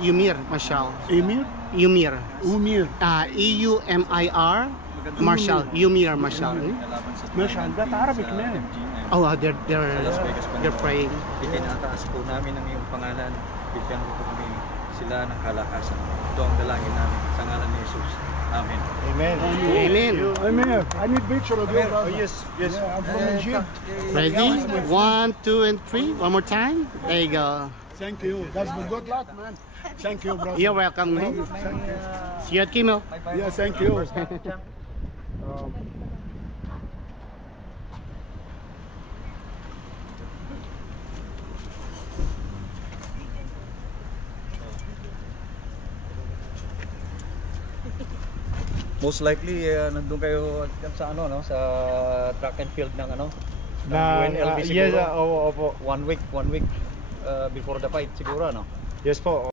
Yumir Marshall. Emir? Yumir. Umir. EUMIR Marshall. Yumir Marshall. Mashallah, that Arabic name. Oh, they're praying. Itinataas po namin ang iyong pangalan. Bigyan mo po kami sila ng kalakasan. Ito ang dalangin namin sa ngalan ni Jesus. Amen. Amen. Amen. Emir, I need picture of you, Oh, brother. yes, yes. Yeah, I'm from Egypt. Ready? 1, 2, and 3. One more time. There you go. Thank you. That's good luck, man. Thank you, brother. You're welcome. Thank you. See you at Kimo. Yeah, thank you. Most likely, nandun kayo sa ano, no? Sa track and field ng ano? Na, UNLV yes, siguro. opo. One week before the fight siguro, no? Yes po.